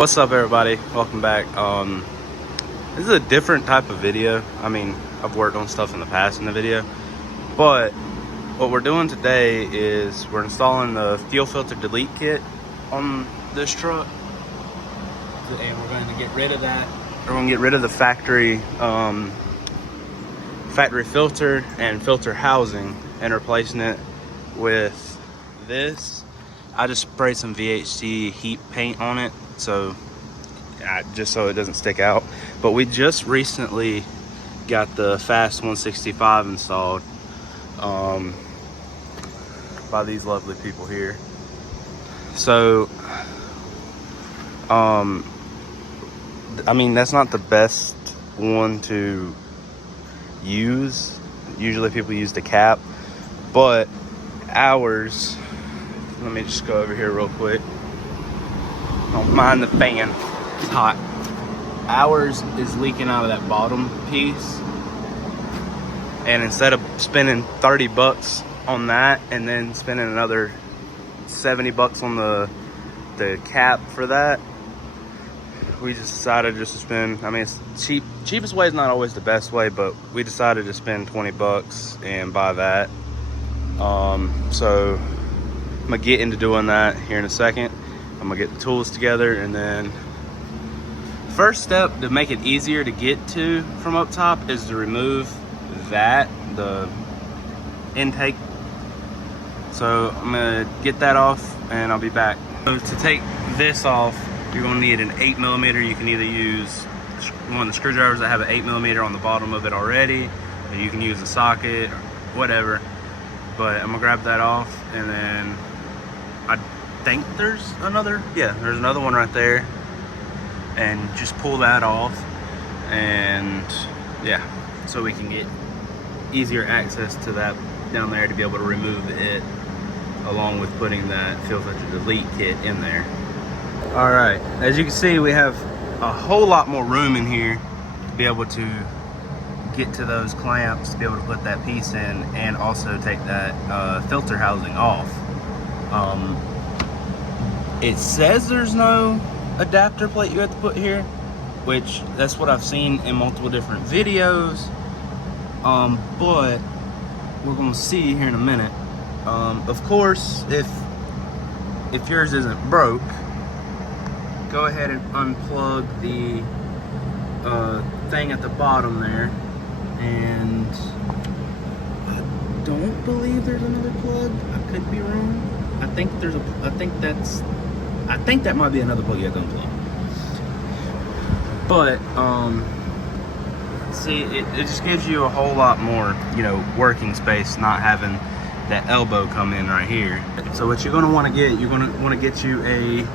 What's up, everybody? Welcome back. This is a different type of video. I mean, I've worked on stuff in the past in the video, but what we're doing today is we're installing the fuel filter delete kit on this truck, and we're going to get rid of that. We're going to get rid of the factory filter and filter housing and replacing it with this. I just sprayed some VHC heat paint on it, so just so it doesn't stick out. But we just recently got the Fast 165 installed by these lovely people here. So I mean, that's not the best one to use. Usually people use the cap, but ours, let me just go over here real quick. Don't mind the fan, it's hot. Ours is leaking out of that bottom piece, and instead of spending 30 bucks on that and then spending another 70 bucks on the cap for that, we just decided just to spend, I mean, it's cheapest way is not always the best way, but we decided to spend 20 bucks and buy that. So I'm gonna get into doing that here in a second. I'm gonna get the tools together, and then first step to make it easier to get to from up top is to remove the intake. So I'm gonna get that off and I'll be back. So to take this off, you're gonna need an 8mm. You can either use one of the screwdrivers that have an 8mm on the bottom of it already, or you can use a socket or whatever. But I'm gonna grab that off, and then I think there's another one right there, and just pull that off, and yeah, so we can get easier access to that down there to be able to remove it, along with putting that fuel filter delete kit in there. All right, as you can see, we have a whole lot more room in here to be able to get to those clamps, to be able to put that piece in, and also take that filter housing off. It says there's no adapter plate you have to put here, which that's what I've seen in multiple different videos, but we're gonna see here in a minute. Of course, if yours isn't broke, go ahead and unplug the thing at the bottom there, and I don't believe there's another plug. I could be wrong. I think that might be another plug you have to unplug. But see, it just gives you a whole lot more, working space, not having that elbow come in right here. So what you're gonna want to get, you're gonna want to get you a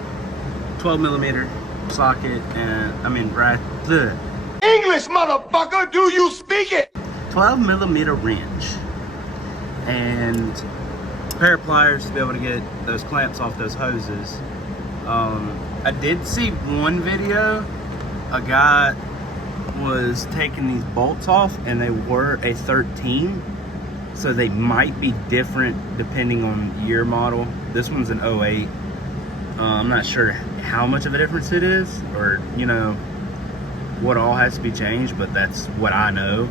12mm socket, and right there. English, motherfucker, do you speak it? 12mm wrench and a pair of pliers to be able to get those clamps off those hoses. I did see one video, a guy was taking these bolts off, and they were a 13, so they might be different depending on year model. This one's an 08. I'm not sure how much of a difference it is, or what all has to be changed, but that's what I know.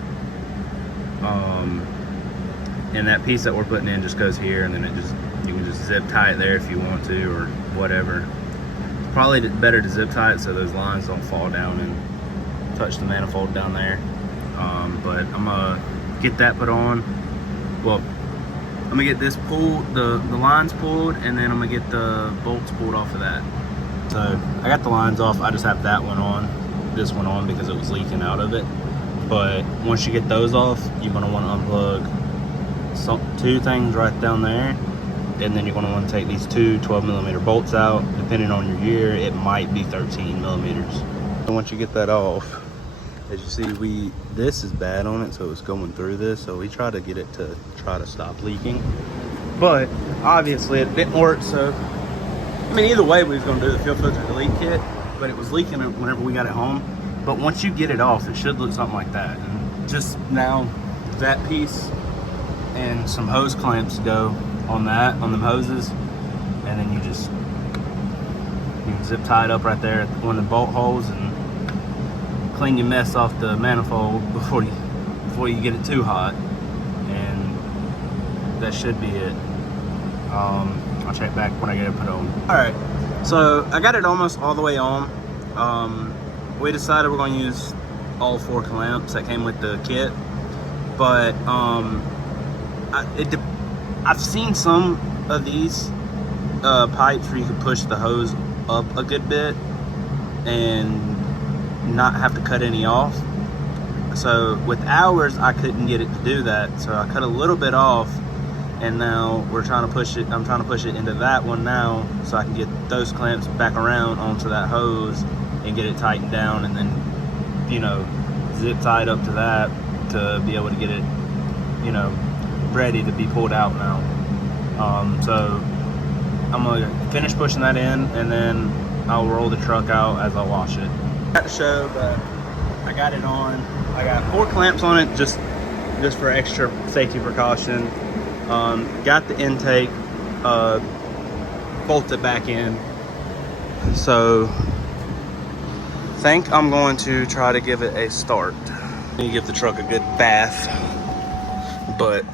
And that piece that we're putting in just goes here, and then you can just zip tie it there if you want to, or whatever. Probably better to zip tie it so those lines don't fall down and touch the manifold down there. But I'm gonna get that put on. Well, I'm gonna get this pulled, the lines pulled, and then I'm gonna get the bolts pulled off of that. So I got the lines off. I just have that one on, this one on, because it was leaking out of it. But once you get those off, you're gonna want to unplug two things right down there, and then you're gonna want to take these two 12mm bolts out. Depending on your year, it might be 13mm. So once you get that off, as you see, this is bad on it, so it's going through this. So we try to get it to try to stop leaking, but obviously it didn't work. So either way, we was gonna do the fuel filter delete kit, but it was leaking whenever we got it home. But once you get it off, it should look something like that. And just now, that piece and some hose clamps go on them hoses, and then you can zip tie it up right there at one of the bolt holes and clean your mess off the manifold before you get it too hot, and that should be it. I'll check back when I get it put on. All right, so I got it almost all the way on. We decided we're going to use all 4 clamps that came with the kit, but I've seen some of these pipes where you can push the hose up a good bit and not have to cut any off. So with ours, I couldn't get it to do that, so I cut a little bit off, and now we're trying to push it. I'm trying to push it into that one now, so I can get those clamps back around onto that hose and get it tightened down, and then, you know, zip tied up to that to be able to get it, you know, ready to be pulled out now. So I'm gonna finish pushing that in, and then I'll roll the truck out as I wash it. Got to show, but I got it on. I got 4 clamps on it just for extra safety precaution. Got the intake bolted back in. So think I'm going to try to give it a start. I need to give the truck a good bath, but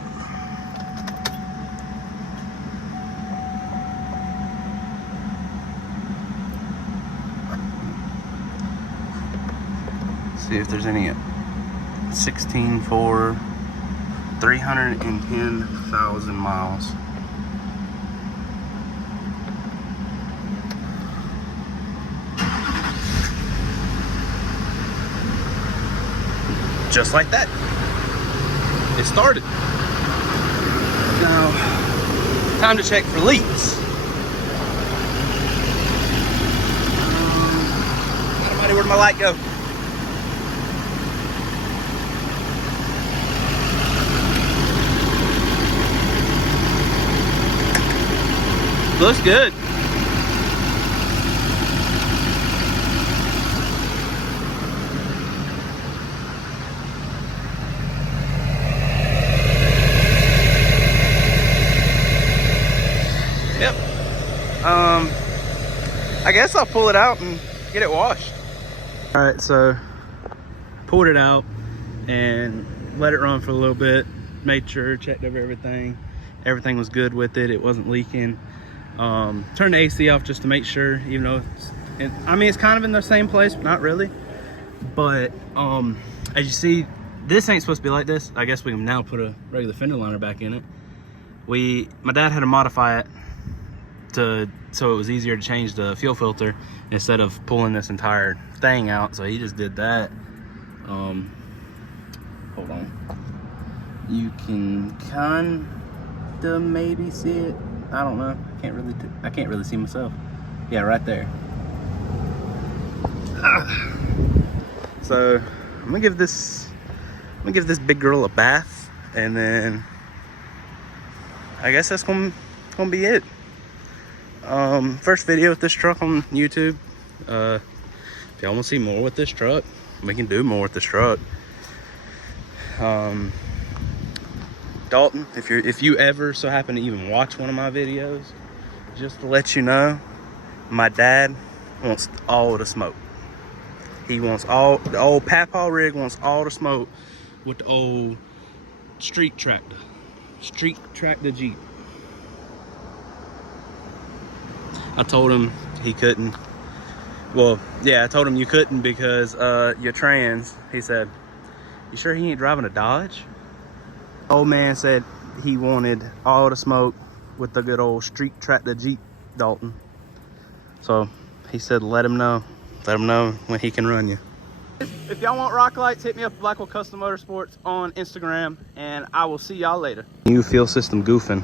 see if there's any 16.4 310,000 miles. Just like that, it started. Now, time to check for leaks. Almighty, where'd my light go? Looks good. Yep. I guess I'll pull it out and get it washed. All right, so pulled it out and let it run for a little bit. Made sure, checked over everything. Everything was good with it. It wasn't leaking. Turned the AC off just to make sure, even though I mean, it's kind of in the same place, but not really. But as you see, this ain't supposed to be like this. I guess we can now put a regular fender liner back in it. My dad had to modify it so it was easier to change the fuel filter instead of pulling this entire thing out. So he just did that. Hold on. You can kind of maybe see it. I don't know. I can't really see myself. Yeah, right there. So I'm gonna give this big girl a bath, and then I guess that's gonna be it. First video with this truck on YouTube. If y'all want to see more with this truck, we can do more with this truck. Dalton, if you ever so happen to even watch one of my videos, just to let you know, my dad wants all the smoke. He wants the old Papaw rig wants all the smoke with the old street tractor Jeep. I told him he couldn't. Well, yeah, I told him you couldn't because you're trans. He said, "You sure he ain't driving a Dodge?" Old man said he wanted all the smoke with the good old street tractor Jeep, Dalton. So he said, let him know when he can run you. If y'all want rock lights, hit me up at Blackwell Custom Motorsports on Instagram, and I will see y'all later. New fuel system goofing.